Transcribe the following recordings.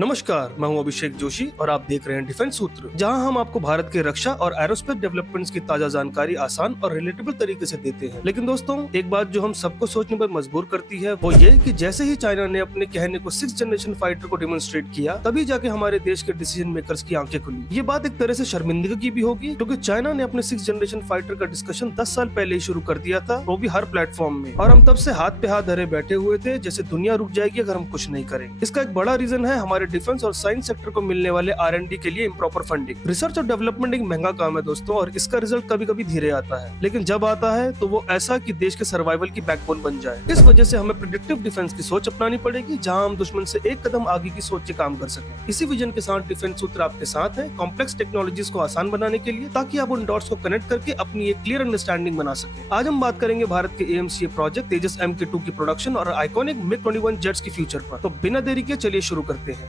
नमस्कार, मैं हूं अभिषेक जोशी और आप देख रहे हैं डिफेंस सूत्र, जहां हम आपको भारत के रक्षा और एरोस्पेस डेवलपमेंट्स की ताजा जानकारी आसान और रिलेटेबल तरीके से देते हैं। लेकिन दोस्तों, एक बात जो हम सबको सोचने पर मजबूर करती है वो ये कि जैसे ही चाइना ने अपने कहने को 6th जनरेशन फाइटर को डेमोन्स्ट्रेट किया, तभी जाके हमारे देश के डिसीजन मेकर्स की आंखें खुली। ये बात एक तरह से शर्मिंदगी की भी होगी, क्योंकि चाइना ने अपने 6th जनरेशन फाइटर का डिस्कशन 10 साल पहले ही शुरू कर दिया था, वो भी हर प्लेटफॉर्म में, और हम तब से हाथ पे हाथ धरे बैठे हुए थे जैसे दुनिया रुक जाएगी अगर हम कुछ नहीं करें। इसका एक बड़ा रीजन है हमारे डिफेंस और साइंस सेक्टर को मिलने वाले R&D के लिए इम्प्रॉपर फंडिंग। रिसर्च और डेवलपमेंट एक महंगा काम है दोस्तों, और इसका रिजल्ट कभी कभी धीरे आता है, लेकिन जब आता है तो वो ऐसा कि देश के सर्वाइवल की बैकबोन बन जाए। इस वजह से हमें प्रेडिक्टिव डिफेंस की सोच अपनानी पड़ेगी, जहां हम दुश्मन से एक कदम आगे की सोच के काम कर सकें। इसी विजन के साथ डिफेंस सूत्र आपके साथ है, कॉम्प्लेक्स टेक्नोलॉजीज को आसान बनाने के लिए, ताकि आप उन डॉट्स को कनेक्ट करके अपनी एक क्लियर अंडरस्टैंडिंग बना सके। आज हम बात करेंगे भारत के AMCA प्रोजेक्ट तेजस MK2 की प्रोडक्शन और आइकॉनिक MiG-21 जेट्स की फ्यूचर पर। तो बिना देरी के चलिए शुरू करते हैं।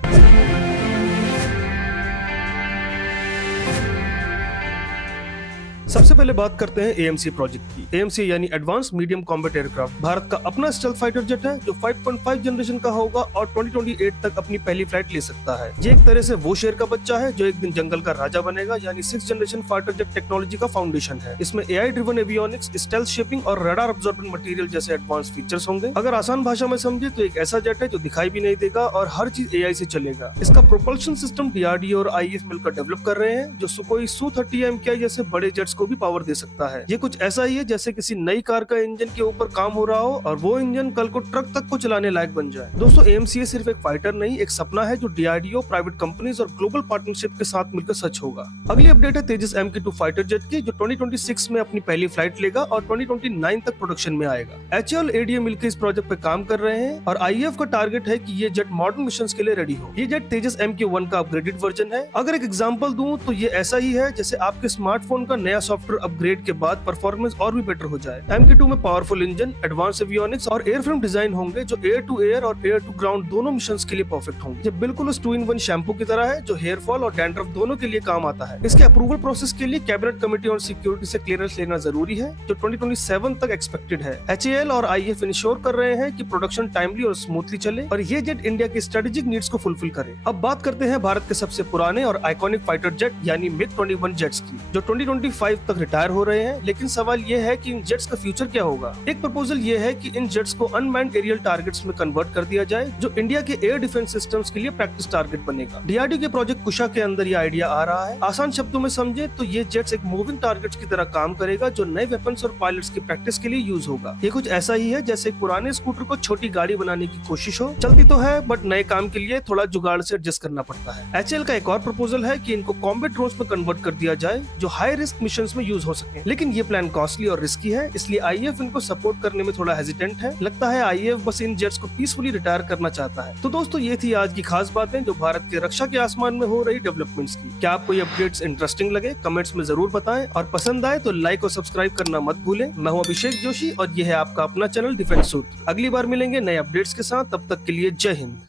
सबसे पहले बात करते हैं AMCA प्रोजेक्ट की। AMCA यानी advance medium combat aircraft Bharat का अपना स्टेल्थ फाइटर जेट है, जो 5.5 जनरेशन का होगा और 2028 तक अपनी पहली फ्लाइट ले सकता है। ये एक तरह से वो शेर का बच्चा है जो एक दिन जंगल का राजा बनेगा, यानी 6th generation fighter jet technology का फाउंडेशन है। इसमें AI driven avionics, stealth shaping और रडार अब्जॉर्बेंट मटेरियल जैसे एडवांस फीचर्स होंगे। अगर आसान भाषा में समझे तो एक ऐसा जेट है जो दिखाई भी नहीं देगा और हर चीज AI से चलेगा। इसका प्रोपल्शन सिस्टम DRDO और IAF मिलकर डेवलप कर रहे हैं, जो सुकोई Su-30 MKI जैसे बड़े जेट्स को भी पावर दे सकता है। ये कुछ ऐसा ही है जैसे किसी नई कार का इंजन के ऊपर काम हो रहा हो और वो इंजन कल को ट्रक तक को चलाने लायक बन जाए। दोस्तों, AMCA सिर्फ एक फाइटर नहीं, एक सपना है जो DRDO, प्राइवेट कंपनीज और ग्लोबल पार्टनरशिप के साथ मिलकर सच होगा। अगली अपडेट है तेजस MK2 फाइटर जेट की, जो 2026 में अपनी पहली फ्लाइट लेगा और 2029 तक प्रोडक्शन में आएगा। HAL ADA मिलकर इस प्रोजेक्ट पे काम कर रहे हैं और IAF का टारगेट है कि ये जेट मॉडर्न मिशन के लिए रेडी हो। ये जेट तेजस MK1 का अपग्रेडेड वर्जन है। अगर एक एग्जांपल दूं तो ये ऐसा ही है जैसे आपके स्मार्टफोन का नया सॉफ्टवेयर अपग्रेड के बाद परफॉर्मेंस और भी बेटर हो जाए। MK2 में पावरफुल इंजन, एडवांस एवियोनिक्स और एयरफ्रेम डिजाइन होंगे, जो एयर टू एयर और एयर टू ग्राउंड दोनों मिशंस के लिए परफेक्ट होंगे। ये बिल्कुल उस 2-in-1 शैम्पू की तरह है जो हेयर फॉल और डैंड्रफ दोनों के लिए काम आता है। इसके अप्रूवल प्रोसेस के लिए कैबिनेट कमेटी और सिक्योरिटी से क्लियरेंस लेना जरूरी है, जो 2027 तक एक्सपेक्टेड है। HAL और IAF इंश्योर कर रहे हैं कि प्रोडक्शन टाइमली और स्मूथली चले और ये जेट इंडिया की स्ट्रेटेजिक नीड्स को फुलफिल करे। अब बात करते हैं भारत के सबसे पुराने और आइकॉनिक फाइटर जेट यानी MiG-21 जेट्स की, जो 2025 तक रिटायर हो रहे हैं। लेकिन सवाल ये है कि इन जेट्स का फ्यूचर क्या होगा। एक प्रपोजल ये है कि इन जेट्स को अनमैन्ड एरियल टारगेट्स में कन्वर्ट कर दिया जाए, जो इंडिया के एयर डिफेंस सिस्टम्स के लिए प्रैक्टिस टारगेट बनेगा। DRDO के प्रोजेक्ट कुशा के अंदर ये आइडिया आ रहा है। आसान शब्दों में समझे तो ये जेट्स एक मूविंग टारगेट्स की तरह काम करेगा, जो नए वेपन्स और पायलट्स की प्रैक्टिस के लिए यूज होगा। ये कुछ ऐसा ही है जैसे एक पुराने स्कूटर को छोटी गाड़ी बनाने की कोशिश हो। चलती तो है बट नए काम के लिए थोड़ा जुगाड़ से एडजस्ट करना पड़ता है। HAL का एक और प्रपोजल है कि इनको कॉम्बैट ड्रोन्स में कन्वर्ट कर दिया जाए, जो हाई रिस्क मिशंस में यूज हो सके। लेकिन ये प्लान कॉस्टली और रिस्की है, इसलिए IAF इनको सपोर्ट करने में थोड़ा हेजिटेंट है। लगता है IAF बस इन जेट्स को पीसफुली रिटायर करना चाहता है। तो दोस्तों, ये थी आज की खास बातें जो भारत के रक्षा के आसमान में हो रही डेवलपमेंट्स की। क्या आपको ये अपडेट्स इंटरेस्टिंग लगे? कमेंट्स में जरूर बताएं, और पसंद आए तो लाइक और सब्सक्राइब करना मत भूलें। मैं हूं अभिषेक जोशी और ये है आपका अपना चैनल डिफेंस सूत्र। अगली बार मिलेंगे नए अपडेट्स के साथ, तब तक के लिए जय हिंद।